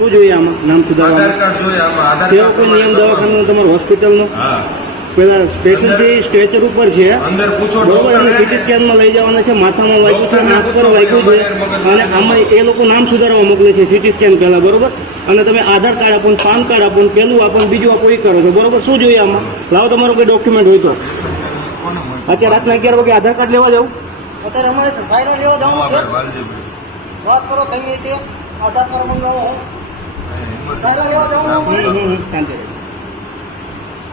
શું જોઈએ આમાં? નામ આધાર સુધારવા કાર્ડ જોઈએ આમાં આધાર કાર્ડ કોઈ નિયમ દવાખાનું તમારું હોસ્પિટલનો? હા. પેલા સ્ટેશનથી સ્ટ્રેચર ઉપર છે. અંદર પૂછો બરોબર અને સિટી સ્કેનમાં લઈ જવાના છે માથામાં વાગ્યું છે નાક પર વાગ્યું છે. અને આમાં એ લોકો નામ સુધારવા મોકલે છે સીટી સ્કેન પહેલા બરોબર? અને તમે આધાર કાર્ડ આપો પાન કાર્ડ આપો પેલું આપો બીજું આપો એ કરો છો બરોબર? શું જોઈએ આમાં? લાવો તમારું કોઈ ડોક્યુમેન્ટ હોય તો. અત્યારે રાતના અગિયાર વાગે આધાર કાર્ડ લેવા જાવ અત્યારે અમારે તો લેવા જવાનું. વાત કરો કઈ રીતે? આધાર કાર્ડ મંગાવો શાંતિ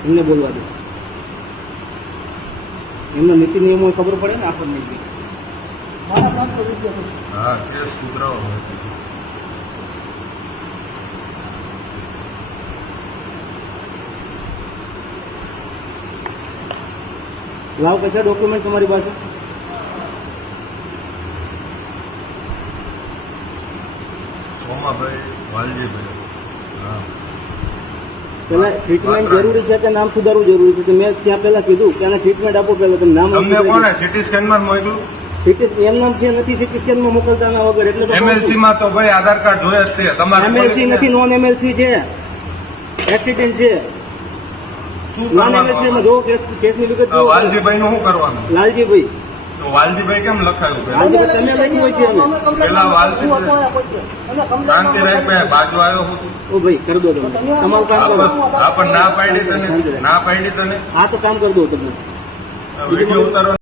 એમને બોલવા દો એમના નીતિ નિયમો ખબર પડે ને આપણને. હા કેસ સુધરાવો. લાવો કશા ડોક્યુમેન્ટ તમારી પાસે સોમાભાઈ વાલજીભાઈ પેલા ટ્રીટમેન્ટ જરૂરી છે કે નામ સુધારવું જરૂરી છે? કે મેં ત્યાં પહેલા કીધું કે આને ટ્રીટમેન્ટ આપો પહેલા તમે નામ તમને કોને? સિટી સ્કેનમાં મોકલ્યું? સીટી એમ નામ છે નથી સીટી સ્કેનમાં મોકલતા ના વગર એટલે એમએલસી માં તો ભાઈ આધાર કાર્ડ જોઈએ જ છે તમારે એમએલસી નથી નોન એમએલસી છે. એક્સિડન્ટ છે. નોન એમએલસી માં જો કેસ કેસની વિગત આ નું શું કરવાનું? લાલજીભાઈ. તો વાલજીભાઈ કેમ લખાયું પેલા? વાલજી- શાંતિ રાખ બાજુ આવ્યો હું ઓ ભાઈ કરી દો તમે. તમારું કામ કરો. આપણ આપણ ના પાડી તને? ના પાડી તને? આ તો કામ કરી દો તમે. વીડિયો ઉતારો